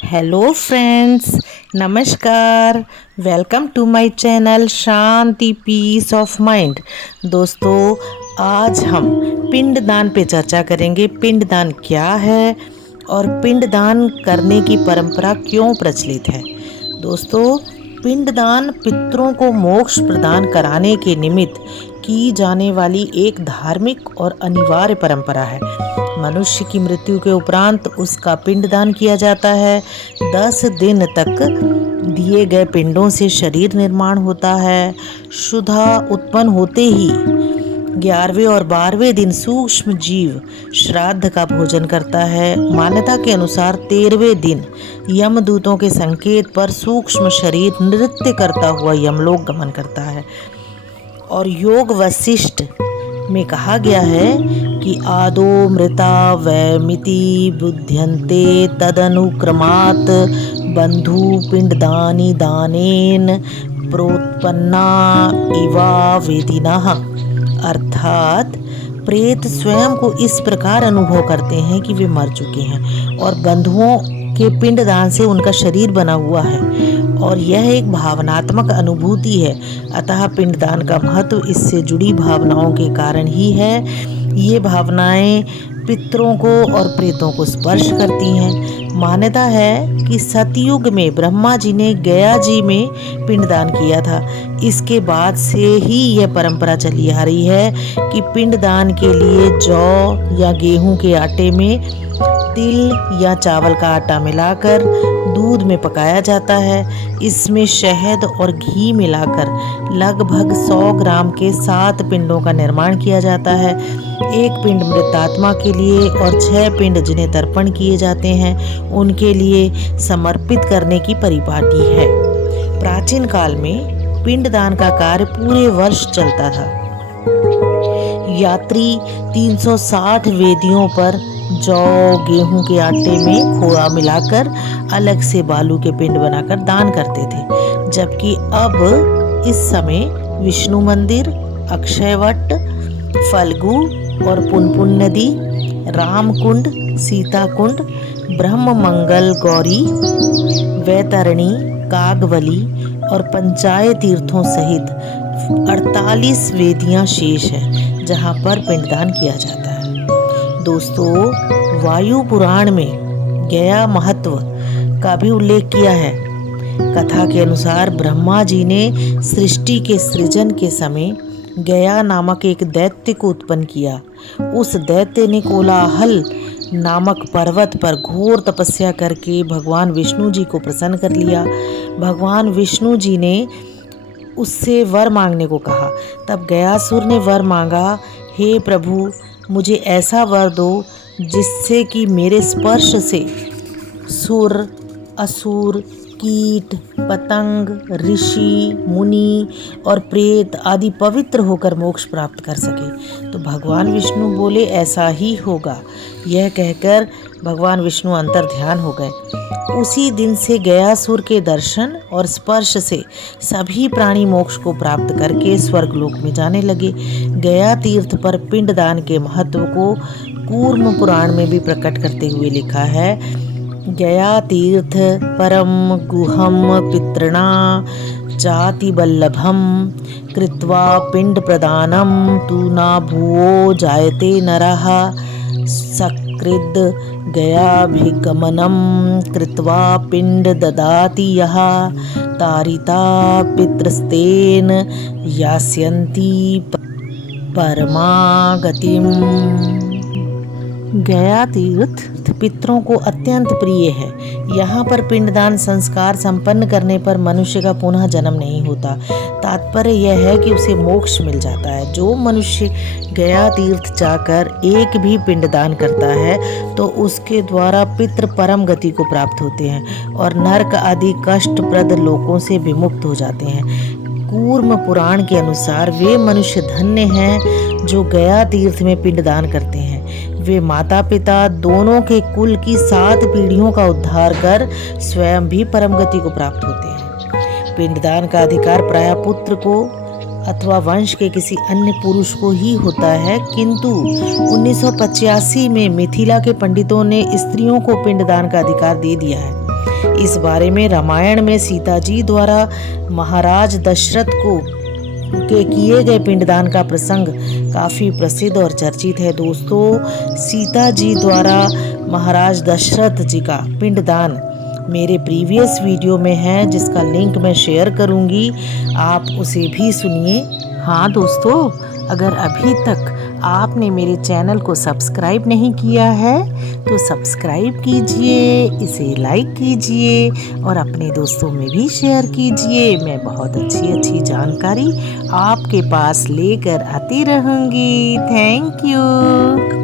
Hello friends, नमस्कार। Welcome to my channel Shanti peace of mind. दोस्तों, आज हम पिंडदान पे चर्चा करेंगे। पिंडदान क्या है और पिंडदान करने की परंपरा क्यों प्रचलित है। दोस्तों, पिंडदान पितरों को मोक्ष प्रदान कराने के निमित्त की जाने वाली एक धार्मिक और अनिवार्य परंपरा है। मनुष्य की मृत्यु के उपरांत उसका पिंडदान किया जाता है। 10 दिन तक दिए गए पिंडों से शरीर निर्माण होता है। शुद्धा उत्पन्न होते ही 11वें और 12वें दिन सूक्ष्म जीव श्राद्ध का भोजन करता है। मान्यता के अनुसार 13वें दिन यमदूतों के संकेत पर सूक्ष्म शरीर नृत्य करता हुआ यमलोक गमन करता है। और योग वशिष्ठ में कहा गया है कि आदो मृता वैमिति बुध्यन्ते तदनुक्रमात् बंधु पिंडदानी दानेन प्रोत्पन्ना इवा वेदिनः। अर्थात प्रेत स्वयं को इस प्रकार अनुभव करते हैं कि वे मर चुके हैं और बंधुओं के पिंडदान से उनका शरीर बना हुआ है और यह एक भावनात्मक अनुभूति है। अतः पिंडदान का महत्व इससे जुड़ी भावनाओं के कारण ही है। ये भावनाएं पितरों को और प्रेतों को स्पर्श करती हैं। मान्यता है कि सतयुग में ब्रह्मा जी ने गया जी में पिंडदान किया था। इसके बाद से ही यह परंपरा चली आ रही है कि पिंडदान के लिए जौ या गेहूं के आटे में तिल या चावल का आटा मिलाकर दूध में पकाया जाता है। इसमें शहद और घी मिलाकर लगभग 100 ग्राम के 7 पिंडों का निर्माण किया जाता है। एक पिंड मृतात्मा के लिए और 6 पिंड जिन्हें तर्पण किए जाते हैं उनके लिए समर्पित करने की परिपाटी है। प्राचीन काल में पिंडदान का कार्य पूरे वर्ष चलता था। यात्री 360 वेदियों पर जौ गेहूं के आटे में खोआ मिलाकर अलग से बालू के पिंड बनाकर दान करते थे। जबकि अब इस समय विष्णु मंदिर, अक्षयवट, फल्गु और पुनपुन नदी, रामकुंड, सीताकुंड, ब्रह्म मंगल गौरी, वैतरणी, कागवली और पंचायत तीर्थों सहित 48 वेदियां शेष है जहां पर पिंडदान किया जाता है। दोस्तों, वायु पुराण में गया महत्व का भी उल्लेख किया है। कथा के अनुसार ब्रह्मा जी ने सृष्टि के सृजन के समय गया नामक एक दैत्य को उत्पन्न किया। उस दैत्य ने कोलाहल नामक पर्वत पर घोर तपस्या करके भगवान विष्णु जी को प्रसन्न कर लिया। भगवान विष्णु जी ने उससे वर मांगने को कहा। तब गयासुर ने वर मांगा, हे प्रभु, मुझे ऐसा वर दो जिससे कि मेरे स्पर्श से सुर, असुर, कीट, पतंग, ऋषि, मुनि और प्रेत आदि पवित्र होकर मोक्ष प्राप्त कर सके। तो भगवान विष्णु बोले, ऐसा ही होगा। यह कहकर भगवान विष्णु अंतर ध्यान हो गए। उसी दिन से गयासुर के दर्शन और स्पर्श से सभी प्राणी मोक्ष को प्राप्त करके स्वर्गलोक में जाने लगे। गया तीर्थ पर पिंडदान के महत्व को कूर्म पुराण में भी प्रकट करते हुए लिखा है, गया तीर्थ परम गुहम पितृणा जाति बल्लभम कृत्वा पिंड प्रदानम तू ना भुवो जायते नरः सकृद गयाभिगमनम कृत्वा पिंड ददाति यः तारिता पितृस्तेन यास्यन्ति परमागतिम। गया तीर्थ पितरों को अत्यंत प्रिय है। यहाँ पर पिंडदान संस्कार संपन्न करने पर मनुष्य का पुनः जन्म नहीं होता। तात्पर्य यह है कि उसे मोक्ष मिल जाता है। जो मनुष्य गया तीर्थ जाकर एक भी पिंडदान करता है तो उसके द्वारा पितृ परम गति को प्राप्त होते हैं और नरक आदि कष्टप्रद लोकों से विमुक्त हो जाते हैं। कूर्म पुराण के अनुसार वे मनुष्य धन्य हैं जो गया तीर्थ में पिंडदान करते हैं। वे माता पिता दोनों के कुल की 7 पीढ़ियों का उद्धार कर स्वयं भी परम गति को प्राप्त होते हैं। पिंडदान का अधिकार प्रायः पुत्र को अथवा वंश के किसी अन्य पुरुष को ही होता है, किंतु 1985 में मिथिला के पंडितों ने स्त्रियों को पिंडदान का अधिकार दे दिया है। इस बारे में रामायण में सीता जी द्वारा महाराज दशरथ को के किए गए पिंडदान का प्रसंग काफ़ी प्रसिद्ध और चर्चित है। दोस्तों, सीता जी द्वारा महाराज दशरथ जी का पिंडदान मेरे प्रीवियस वीडियो में है, जिसका लिंक मैं शेयर करूंगी, आप उसे भी सुनिए। हाँ दोस्तों, अगर अभी तक आपने मेरे चैनल को सब्सक्राइब नहीं किया है तो सब्सक्राइब कीजिए, इसे लाइक कीजिए और अपने दोस्तों में भी शेयर कीजिए। मैं बहुत अच्छी जानकारी आपके पास लेकर आती रहूँगी। Thank you.